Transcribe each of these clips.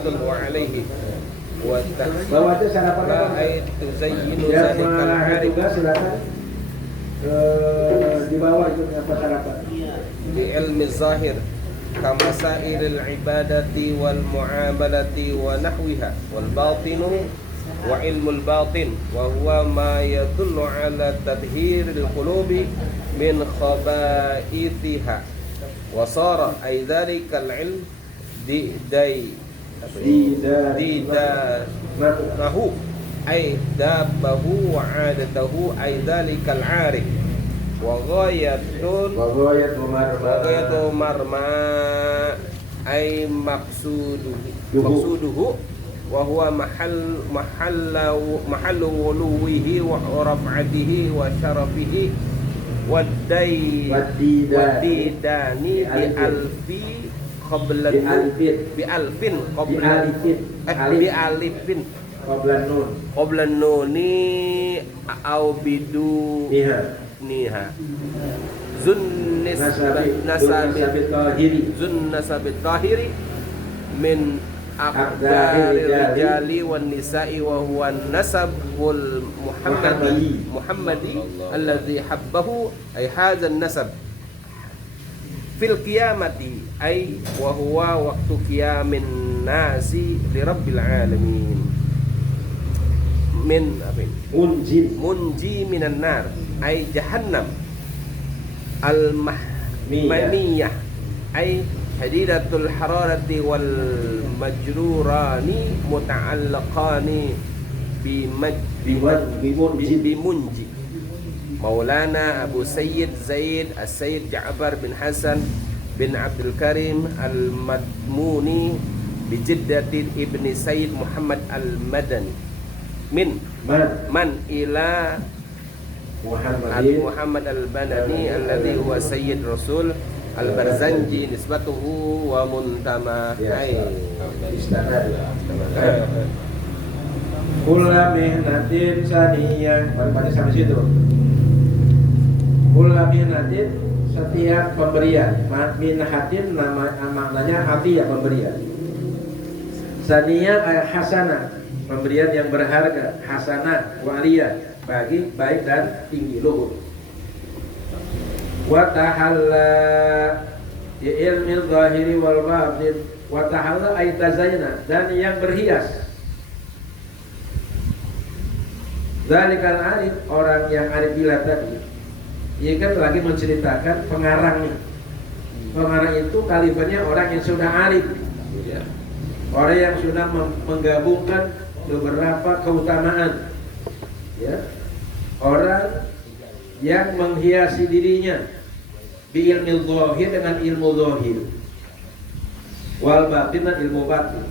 rahmatullah alaihi wa Bawa itu sarapan la apa? ay tuzayyinu Yang zalikal mengarah arif juga silakan di bawah itu apa sarapan? bi ilmi zahir kama sairil ibadati wal muamalati wa nahwiha wal batinu wa ilmul batin wa huwa ma yadullu ala tadhhiril qulubi min khaba'ithiha wa sara ay dhalikal ilm nahu ay dabbahu wa adatahu ay dhalikal arif wa ghayatun marma ay maqsuduhu wa huwa mahallu wuluwihi wa raf'atihi wa syarafihi wadidani bi alfin qablan nuni au bidu niha zun nasabit tahiri min aqdari rijali wan nisa'i wa huwa nasabul muhammadi alladhi habbahu ay hadha an-nasab fil qiyamati ay wa huwa waqtu qiyamin nasi li rabbil alamin min munji minan nar ay jahannam al mahmiyah ay hadidatul hararati wal majrurani muta'allaqani bimunji Maulana Abu Sayyid Zaid As-Sayyid Ja'far bin Hasan bin Abdul Karim Al-Madmuni bijiddati Ibni Sayyid Muhammad Al-Madani min man ila Muhammad Al-Banani alladhi huwa Sayyid Rasul Al-Barzanji nisbatuhu wa muntama Kulla mihnatin saniyah. Pada sampai situ. Kulla mihnatin setiap pemberian. Minhatin maknanya hati ya pemberian. Saniyah hasanah, pemberian yang berharga. Hasanah waliyah, bagi baik dan tinggi luhur. Wa tahalla bi ilmi zahiri wal batin. Wa tahalla ay tazayyana, dan yang berhias. Zalikal arif, orang yang arif billah tadi, ia kan lagi menceritakan pengarangnya. Pengarang itu kalimatnya orang yang sudah arif, orang yang sudah menggabungkan beberapa keutamaan, ya. Orang yang menghiasi dirinya bi ilmi zahir dengan ilmu zahir, wal batin dan ilmu batin.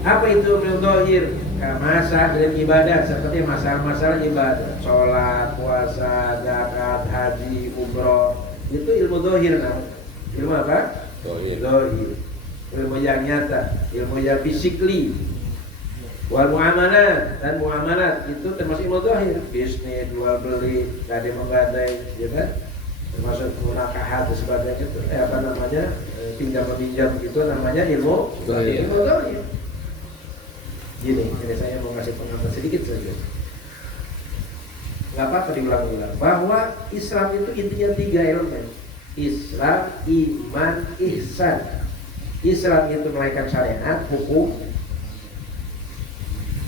Apa itu ilmu zahir? Masa dalam ibadah seperti masalah-masalah ibadah, sholat, puasa, zakat, haji, umroh, itu ilmu zahir namanya. Ilmu apa? Zahir. Ilmu yang nyata, ilmu yang fisikly. Wal muamalat, dan muamalat itu termasuk ilmu zahir. Bisnis, jual beli, gadai menggadai, ya kan? Termasuk munakahat dan sebagainya itu pinjam meminjam itu namanya ilmu zahir. Ilmu zahir. Gini, saya mau kasih pengantar sedikit saja. Gak apa-apa diulang-ulang. Bahwa Islam itu intinya 3 elemen. Islam, iman, ihsan. Islam itu melahirkan syariat, hukum.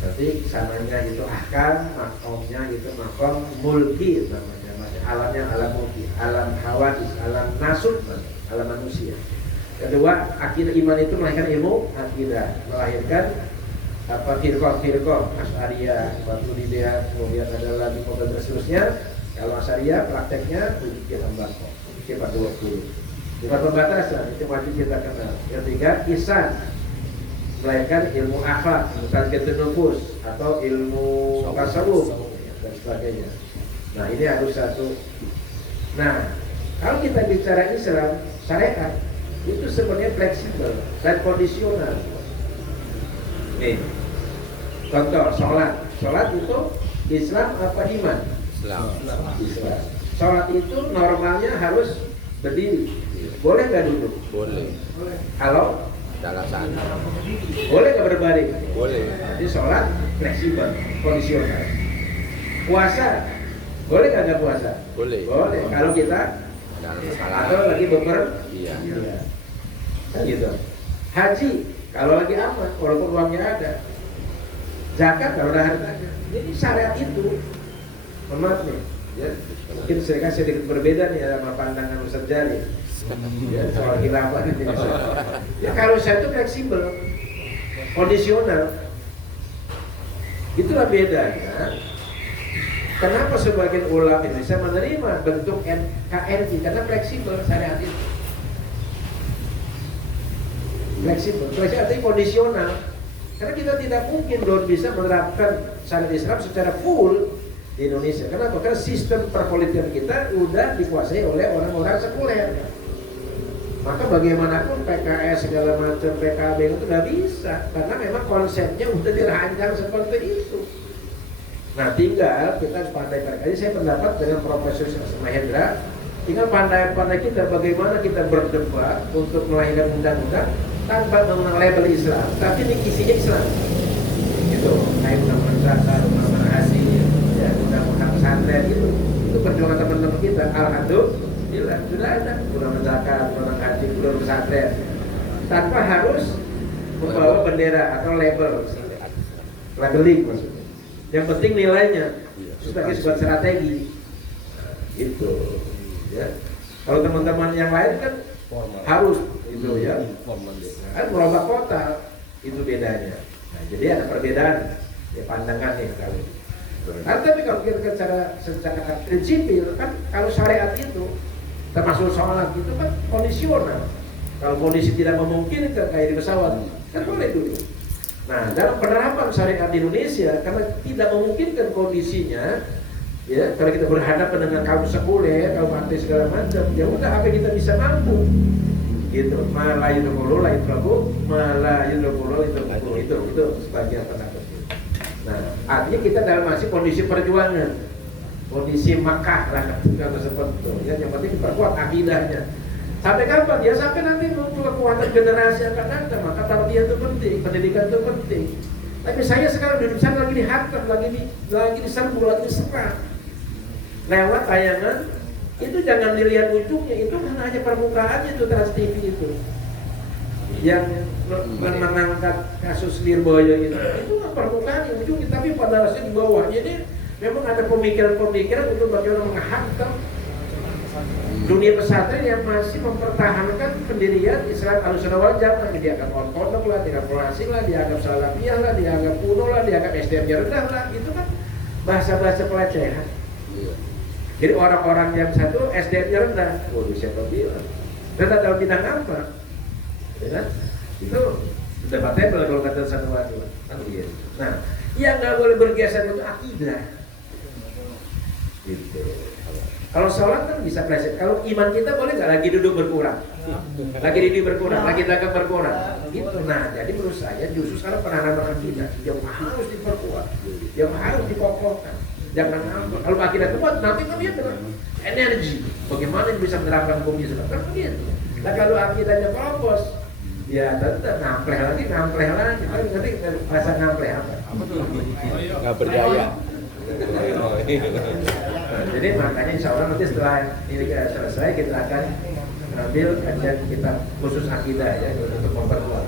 Berarti sananya itu ahkam, makomnya itu makom mulki namanya. Alamnya alam mulki, alam hawadis, alam nasub, alam manusia. Kedua, akidah iman itu melahirkan ilmu akidah, melahirkan firqah Asy'ariyah, Maturidiyah, kemudian ada lagi model seterusnya. Kalau Asy'ariyah prakteknya fikih sembako, fikih 20. Bukan pembatasan, itu wajib kita kenal. Ketiga, ihsan, melahirkan ilmu akhlak, tazkiyatun nufus atau ilmu tasawuf dan sebagainya. Nah, ini harus satu. Nah, kalau kita bicara Islam, syariat itu sebenarnya fleksibel dan kondisional. Nih, contoh sholat itu Islam apa iman? Islam. Sholat itu normalnya harus berdiri. Boleh nggak duduk? Boleh. Kalau alasan. Boleh nggak berbaring? Boleh. Jadi sholat fleksibel, kondisional. Puasa, boleh nggak puasa? Boleh. Boleh. Kalau kita Ada masalah. atau lagi Iya. iya. Kan gitu. Haji, kalau lagi aman, walaupun uangnya ada. Zakat kalau ada hartanya. Jadi syariat itu, mohon maaf nih, ya, mungkin sedikit berbeda nih sama pandangan Ustaz Jari. Ya, soal khilafah ini. Ya kalau saya itu fleksibel, kondisional. Itulah bedanya. Kenapa sebagian ulama Indonesia menerima bentuk NKRI karena fleksibel syariat itu. Fleksibel artinya kondisional. Karena kita tidak mungkin belum bisa menerapkan syariat Islam secara full di Indonesia. Kenapa? Karena sistem perpolitikan kita udah dikuasai oleh orang-orang sekuler. Maka bagaimanapun PKS segala macam PKB itu nggak bisa karena memang konsepnya udah dirancang seperti itu. Nah tinggal kita harus pandai-pandai. Jadi saya pendapat dengan Profesor Mahendra, tinggal pandai-pandai kita bagaimana kita berdebat untuk melahirkan undang-undang tanpa menggunakan label Islam, tapi ini isinya Islam. Gitu. Kayak undang-undang zakat, undang-undang haji, ya, undang-undang pesantren gitu. Itu perjuangan teman-teman kita. Alhamdulillah sudah ada undang-undang zakat, undang-undang haji, undang-undang pesantren. Tanpa harus membawa bendera atau label, labeling maksudnya. Yang penting nilainya sebagai sebuah strategi. Gitu. Ya. Kalau teman-teman yang lain kan harus itu ya. Kan merubah kota itu bedanya. Nah, jadi ada perbedaan ya pandangannya kali. Nah, tapi kalau kita secara prinsipil kan kalau syariat itu termasuk sholat itu kan kondisional. Kalau kondisi tidak memungkinkan kayak di pesawat kan boleh dulu. Nah, dalam penerapan syariat di Indonesia karena tidak memungkinkan kondisinya, ya kalau kita berhadapan dengan kaum sekuler, kaum ateis segala macam, ya udah apa yang kita bisa mampu, gitu. Malayudukulu, itu sebagian pendapat. Nah, artinya kita dalam masih kondisi perjuangan, kondisi Makkah lah kata seperti itu. Ya, yang penting diperkuat akidahnya. Sampai kapan? Ya sampai nanti muncul kekuatan generasi akan datang. Maka tarbiyah itu penting, pendidikan itu penting. Tapi saya sekarang di Indonesia lagi dihantam, lagi diserbu, lagi diserang. Lewat tayangan itu jangan dilihat ujungnya, itu kan hanya permukaannya itu Trans TV itu. Yang mengangkat kasus Lirboyo itu kan permukaan ujungnya, tapi pada dasarnya di bawahnya ini memang ada pemikiran-pemikiran untuk bagaimana menghantam dunia pesantren yang masih mempertahankan pendirian Islam Ahlussunnah wal Jamaah. Dianggap ortodok lah, dianggap klasik lah, dianggap salafiyah lah, dianggap kuno lah, dianggap SDM-nya rendah lah. Itu kan bahasa-bahasa pelecehan. Jadi orang-orang yang satu SDM-nya rendah, waduh siapa bilang? Rendah dalam bidang apa? Ya kan? Itu debatable kalau kata Sanwani. Nah, yang nggak boleh bergeser itu akidah. Gitu. Kalau sholat kan bisa pleset. Kalau iman kita boleh nggak lagi duduk berkurang, lagi duduk berkurang, lagi dagang berkurang, gitu. Nah, jadi menurut saya justru sekarang penanaman akidah yang harus diperkuat, yang harus dikokohkan. Jangan ngambek. Kalau akidah kuat, nanti kan dia dengan energi. Bagaimana bisa menerapkan hukum Islam? Kan begitu. Nah kalau akidahnya propos, ya tetap ngampleh lagi. Nanti rasa ngampleh apa? Nggak berdaya. Nah, jadi makanya insya Allah nanti setelah ini selesai kita akan mengambil kajian kitab khusus akidah ya untuk memperkuat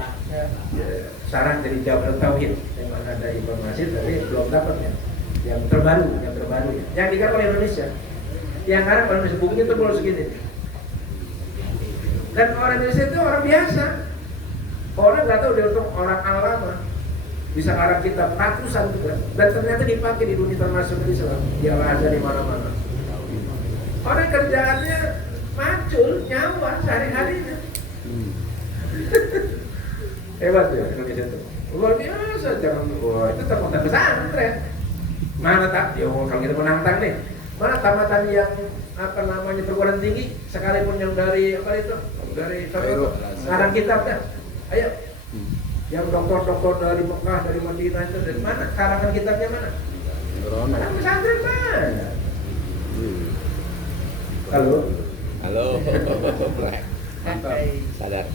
saran dari Jabal Tauhid. Memang ada informasi tapi belum dapat ya. Yang terbaru ya. Yang digarap oleh Indonesia. Yang garap oleh Indonesia bukunya itu baru segini. Dan orang Indonesia itu orang biasa. Orang nggak tahu dia untuk orang alama. Bisa ngarang kitab ratusan juga, dan ternyata dipakai di dunia termasuk Islam, dia ada di mana-mana. Orang kerjaannya macul, nyawa sehari-harinya. Hebat ya Indonesia itu. Luar biasa, jangan itu terkontak pesantren. Mana tak? Ya kalau kita menantang nih, mana tamatan yang apa namanya perguruan tinggi, sekalipun yang dari apa itu, dari ngarang kitab dah. Ayo. Yang dokter-dokter dari Mekah, dari Madinah itu dari mana? Karangan kitabnya mana? Mana pesantren mana? Halo. Sadar.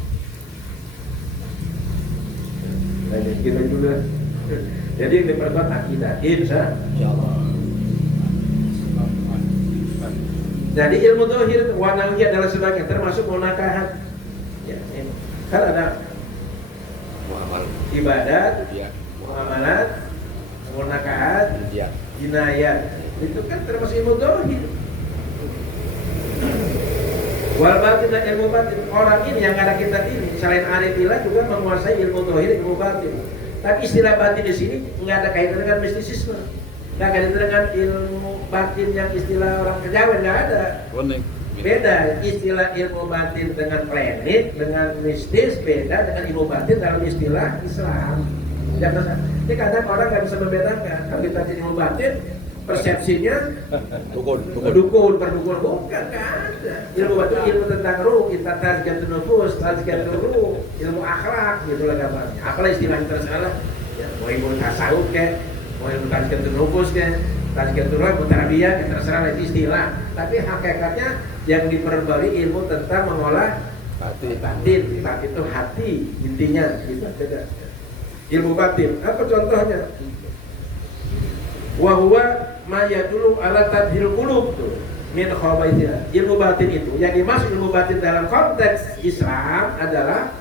Jadi kita juga. Jadi yang diperkuat akidah, insya Allah. Jadi ilmu zahir wanaliyah adalah sebagian termasuk munakahat. Ya, ini. Kan ada Muamal. ibadat, Iya. muamalat, munakahat, Iya. jinayat. Itu kan termasuk ilmu zahir. Wal batin dan ilmu batin. Orang ini yang ada kita ini selain arifillah juga menguasai ilmu zahir, ilmu batin. Tapi istilah batin di sini nggak ada kaitan dengan mistisisme. Nggak ada kaitan dengan ilmu batin yang istilah orang kejawen, nggak ada. Beda istilah ilmu batin dengan planet, dengan mistis, beda dengan ilmu batin dalam istilah Islam. Jadi kadang orang nggak bisa membedakan. Kalau kita ilmu batin, persepsinya Dukun. berdukun, bukan, nggak ada. Ilmu batin ilmu tentang ruh, kita tazkiyatun nufus, tazkiyatun ruh, ilmu akhlak, gitulah gambarnya. Apalah istilahnya tersalah. Ya, mau ilmu tasawuf ke, mau ilmu tazkiyatun nufus ke, tazkiyatun ruh, ilmu tarbiyah, terserah itu istilah. Tapi hakikatnya yang diperbarui ilmu tentang mengolah batin. Batin itu hati intinya, gitu saja. Ilmu batin, apa contohnya? Wahwa maya dulu ala tadhil qulub tuh min khabaithha. Ilmu batin itu yang dimaksud ilmu batin dalam konteks Islam adalah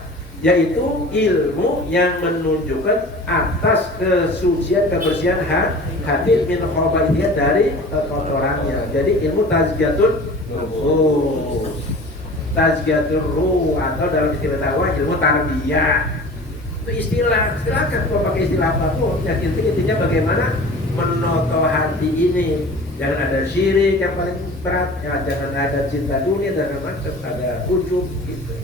yaitu ilmu yang menunjukkan atas kesucian kebersihan hati min khabaithha dari kotorannya. Jadi ilmu tazkiyatun nufus, tazkiyatun ruh, atau dalam istilah dakwah ilmu tarbiyah. Itu istilah, silakan kau pakai istilah apapun. Yang intinya bagaimana menoto hati ini. Jangan ada syirik yang paling berat, ya, jangan ada cinta dunia dan macam, ada ujub gitu.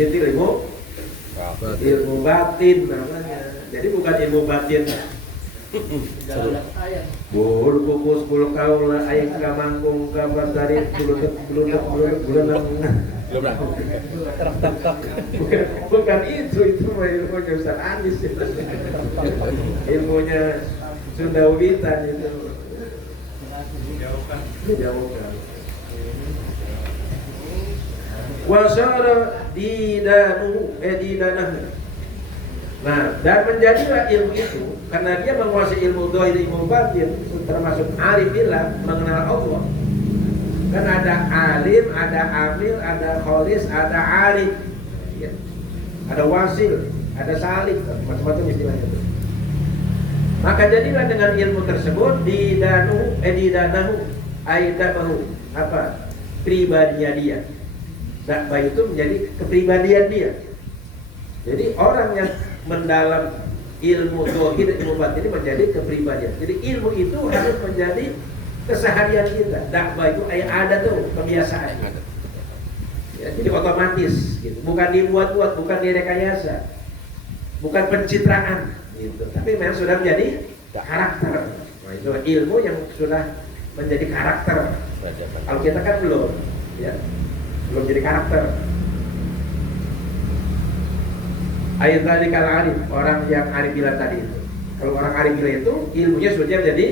Ini ilmu batin namanya. Jadi bukan ilmu batin. Bul kukus bul kaula aing kamangkung kabar dari bulan bukan itu mah ilmunya Ustaz Anis. Ilmunya Sunda Witan itu. Dijauhkan. Wasara didanahu. Nah, dan menjadilah ilmu itu karena dia menguasai ilmu dhahir, ilmu batin, termasuk arif billah, mengenal Allah. Kan ada alim, ada amil, ada kholis, ada arif, ya. Ada wasil, ada salik, macam-macam istilahnya itu. Maka jadilah dengan ilmu tersebut didanahu aidabahu, apa? Pribadinya dia. Dakwah itu menjadi kepribadian dia. Jadi orang yang mendalam ilmu zahir, ilmu batin ini menjadi kepribadian. Jadi ilmu itu harus menjadi keseharian kita. Dakwah itu ada tuh kebiasaan. Ya, jadi otomatis, gitu. Bukan dibuat-buat, bukan direkayasa, bukan pencitraan, gitu. Tapi memang sudah menjadi karakter. Nah, itu ilmu yang sudah menjadi karakter. Kalau kita kan belum, ya, belum jadi karakter. Ayat tadi kalau arif, orang yang arif bilang tadi itu. Kalau orang arif bilang itu ilmunya sudah menjadi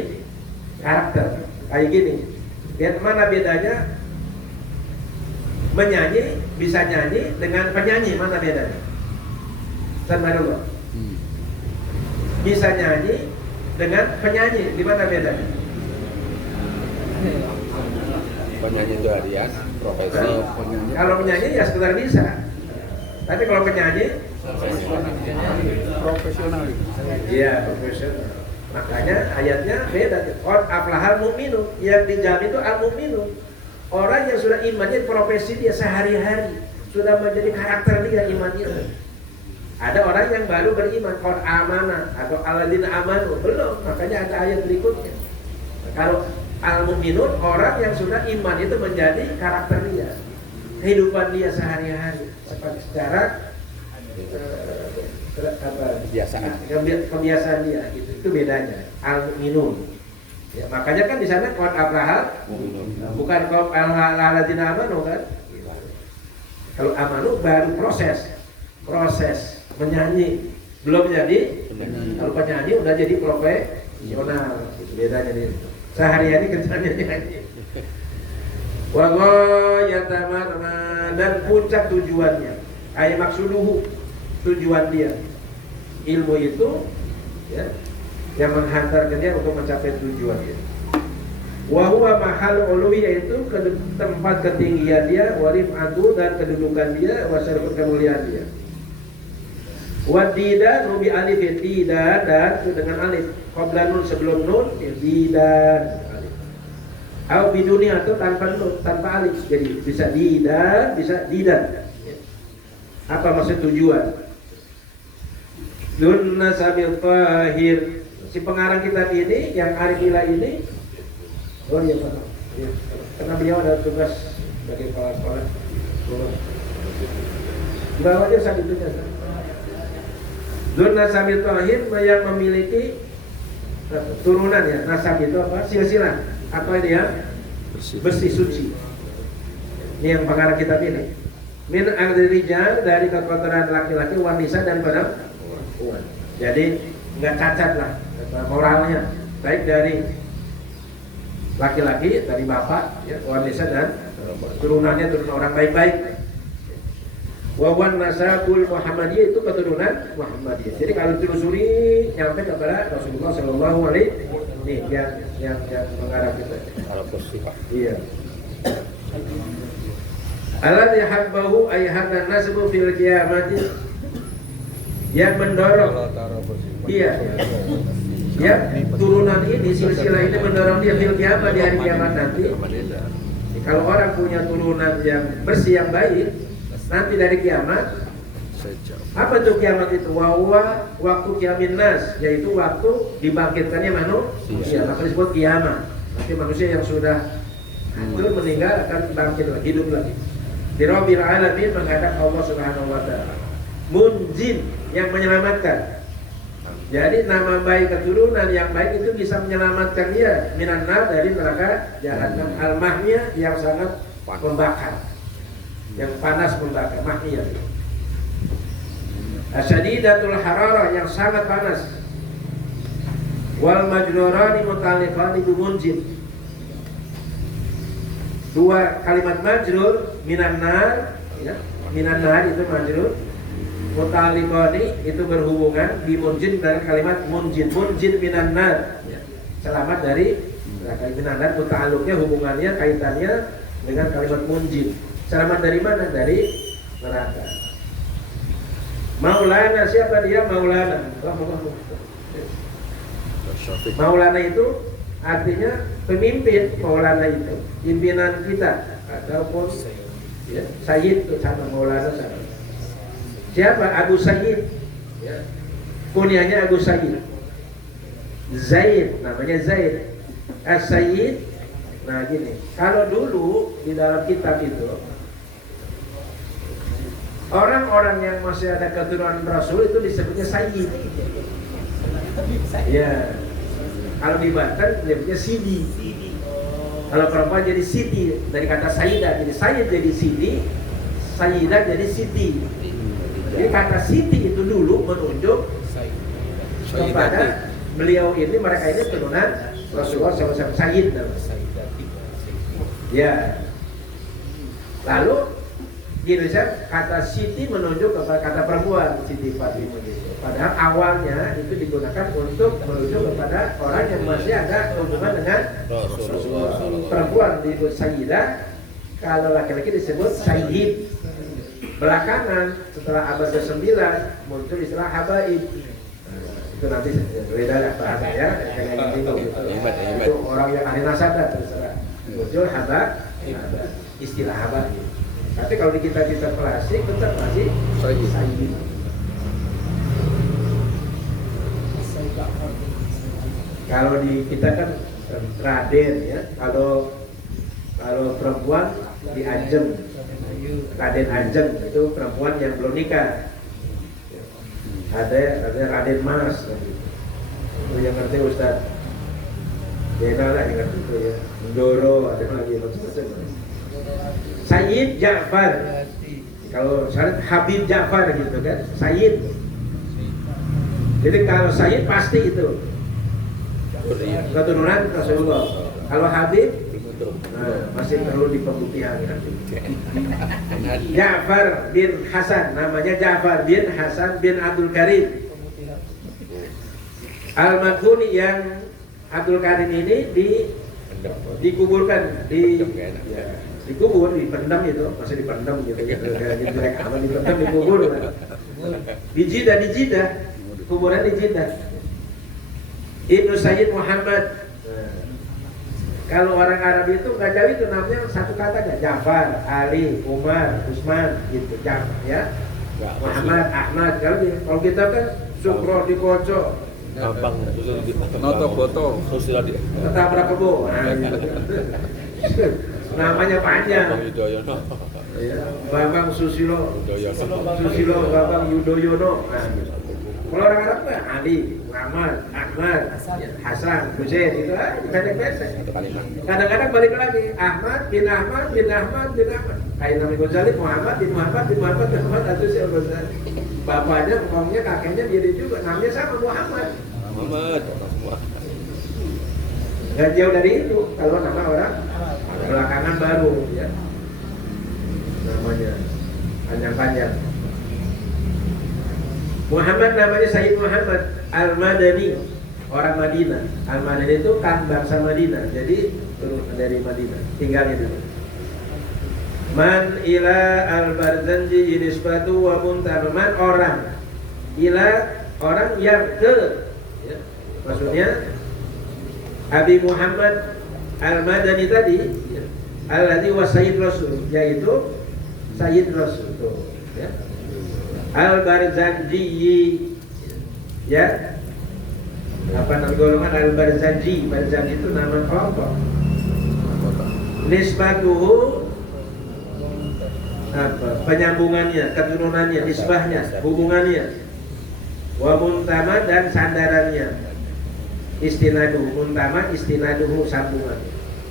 karakter. Kayak gini. Lihat mana bedanya menyanyi, bisa nyanyi dengan penyanyi, mana bedanya? Subhanallah. Bisa nyanyi dengan penyanyi, di mana bedanya? Penyanyi itu harian, profesi. Kalau penyanyi ya sekedar bisa. Tapi kalau penyanyi Profesional. iya, profesional. Makanya ayatnya beda. Qad aflahal mu'minun, yang dijamin itu al-mu'minun. Orang yang sudah imannya profesi dia sehari-hari, sudah menjadi karakter dia imannya. Ada orang yang baru beriman, qad amana atau alladzina amanu, belum. Makanya ada ayat berikutnya. Kalau al-mu'minun, orang yang sudah iman itu menjadi karakter dia, kehidupan dia sehari-hari, secara kebiasaan dia, itu bedanya al-mu'minun. Ya, makanya kan di sana qad aflahal bukan qad alladzina amanu kan. Kalau amanu baru proses menyanyi, belum jadi. Kalau penyanyi udah jadi profesional, itu bedanya nih. Sehari-hari kerjanya nyanyi. Wa ghayatamarna, dan puncak tujuannya, ay maksuduhu, tujuan dia. Ilmu itu ya, yang menghantarkan dia untuk mencapai tujuan dia. Wa huwa mahal uluwi, yaitu tempat ketinggian dia, warifatu dan kedudukan dia, wasyarafut kemuliaan dia. Wadida nubi alif, tidak dan dengan alif qabla nun, sebelum nun tidak alif. Au biduni, atau tanpa nun, tanpa alif. Jadi bisa didan, bisa didan. Apa maksud tujuan? Dunna sabil tahir. Si pengarang kitab ini yang Arifillah ini, oh iya Pak, ya. Karena beliau ada tugas sebagai kepala sekolah. Bawa aja saat itu ya. Dunna sabil tahir yang memiliki turunan ya. Nasab itu apa? Silsilah. Apa dia? Besi suci. Ini yang pengarang kitab ini. Min rijal, dari kekotoran laki-laki, wanita dan perempuan. Jadi nggak cacat lah moralnya, baik dari laki-laki, dari bapak, ya, wanita dan turunannya turun orang baik-baik. Wawan nasabul Muhammadiyah, itu keturunan Muhammadiyah. Jadi kalau telusuri nyampe kepada Rasulullah Shallallahu Alaihi Wasallam. Nih yang mengarah kita. Iya. Alladzi habbahu ay hadda nasbu fil qiyamati, yang mendorong, iya, ya, turunan ini, silsilah ini mendorong dia fil qiyamah, di hari kiamat nanti. Kalau orang punya turunan yang bersih, yang baik, nanti dari kiamat, apa tuh kiamat itu? Wawa waktu kiamin nas, yaitu waktu dibangkitkannya manusia. Maka disebut kiamat. Nanti manusia yang sudah hancur, meninggal, akan bangkit lagi, hidup lagi. Di Rabbil Alamin, menghadap Allah Subhanahu Wa Taala. Munjin, yang menyelamatkan. Jadi nama baik keturunan yang baik itu bisa menyelamatkan dia minan nar, dari neraka jahanam. Al-mahmiyah, yang sangat membakar, yang panas membakar, mahmiyah. Asyadidatul hararah, yang sangat panas. Wal majrurani mutalifani bimunjin. Dua kalimat majrur, minan nar, ya, minan nar itu majrur. Mutalifani itu berhubungan bimunjin dari kalimat munjin. Munjin minan nar, ya, selamat dari neraka. Minan nar muta'alluqnya, hubungannya, kaitannya dengan kalimat munjin. Selamat dari mana? Dari neraka. Maulana, siapa dia? Maulana. Maulana itu artinya pemimpin. Maulana itu pimpinan kita, ataupun ya, Sayyid itu sama, Maulana sama. Siapa? Abu Sayyid, ya. Kunyahnya Abu Sayyid. Zaid, namanya Zaid. As-Sayyid. Nah gini, kalau dulu di dalam kitab itu, orang-orang yang masih ada keturunan Rasul itu disebutnya Sayyid. Ya. Kalau di Banten disebutnya Sidi. Kalau perempuan jadi Siti, dari kata Sayyidah, jadi Sayyid jadi Sidi, Sayyidah jadi Siti. Jadi kata Siti itu dulu menunjuk kepada beliau ini, mereka ini keturunan Rasulullah SAW. Sayyid namanya. Ya. Lalu di Indonesia kata Siti menunjuk kepada kata perempuan, Siti Fatimah gitu. Padahal awalnya itu digunakan untuk menuju kepada orang yang masih ada hubungan dengan Rasulullah. Perempuan disebut Sayyidah, kalau laki-laki disebut Sayyid. Belakangan setelah abad ke-9 muncul istilah habaib. Itu nanti beda lah bahasa ya, kayak gitu. Itu orang yang ahli nasabah terserah. Muncul istilah habaib. Tapi kalau di kitab-kitab klasik tetap masih Sayyid. Kalau di kita kan Raden ya, kalau perempuan di Ajeng, Raden Ajeng itu perempuan yang belum nikah. Ada Raden Mas, itu yang ngerti Ustaz. Beda lah yang ngerti itu ya. Ndoro ada lagi macam-macam. Sayyid Ja'far, kalau syariat Habib Ja'far gitu kan, Sayyid. Jadi kalau Sayyid pasti itu keturunan Rasulullah. Kalau Habib masih perlu dipembuktikan. Ja'far bin Hasan, namanya Ja'far bin Hasan bin Abdul Karim. Al-Madhuni yang Abdul Karim ini dikuburkan dikubur, dipendam itu, masih dipendam gitu, kayak gitu aman, dipendam, dikubur di Jeddah, kuburan di Jeddah. Ibnu Sayyid Muhammad. Kalau orang Arab itu nggak jauh itu namanya satu kata aja, Ja'far, Ali, Umar, Utsman gitu, Ja'far ya. Muhammad, Ahmad, kalau kita kan Sukro di Koco, Abang Noto foto. Susilo Ketabrak kebo, namanya panjang. Abang Yudhoyono. Bambang Susilo, Bambang Yudhoyono. Kalau orang Arab kan Ali, Muhammad, Ahmad, Hasan, Husain itu pendek-pendek. Kadang-kadang balik lagi Ahmad bin Ahmad bin Ahmad bin Ahmad. Kayak Nabi Ghazali Muhammad bin Muhammad bin Muhammad bin Muhammad atau si Ghazali. Bapaknya, engkongnya, kakeknya dia juga namanya sama Muhammad. Muhammad semua. Gak jauh dari itu kalau nama orang belakangan baru ya. Namanya panjang-panjang. Muhammad namanya Sayyid Muhammad Al-Madani, orang Madinah. Al-Madani itu kan bangsa Madinah, jadi turun dari Madinah, tinggalnya dulu. Man ila al-Barzanji nisbatu wa muntaman, orang ila, orang yang ke ya. Maksudnya Abi Muhammad Al-Madani tadi ya. Alladhi wa Sayyid Rasul, yaitu Sayyid Rasul tuh, ya. Al-Barzanji ya, apa nama golongan Al-Barzanji. Barzanji itu nama kelompok. Nisbatuhu apa, penyambungannya, keturunannya, nisbahnya, hubungannya. Wa muntama, dan sandarannya. Istinaduhu, muntama istinaduhu, sambungan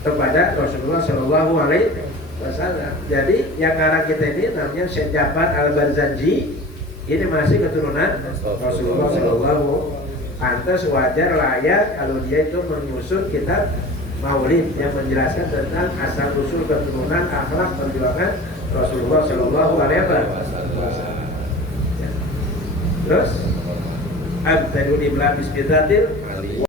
kepada Rasulullah Shallallahu Alaihi Wasallam. Jadi yang ngarang kita ini namanya Syekh Ja'far Al-Barzanji. Ini masih keturunan Rasulullah Shallallahu. Pantas, wajar, layak kalau dia itu menyusun kitab Maulid yang menjelaskan tentang asal usul keturunan, akhlak, perjuangan Rasulullah Shallallahu Alaihi Wasallam. Terus abdul ibla bismillatil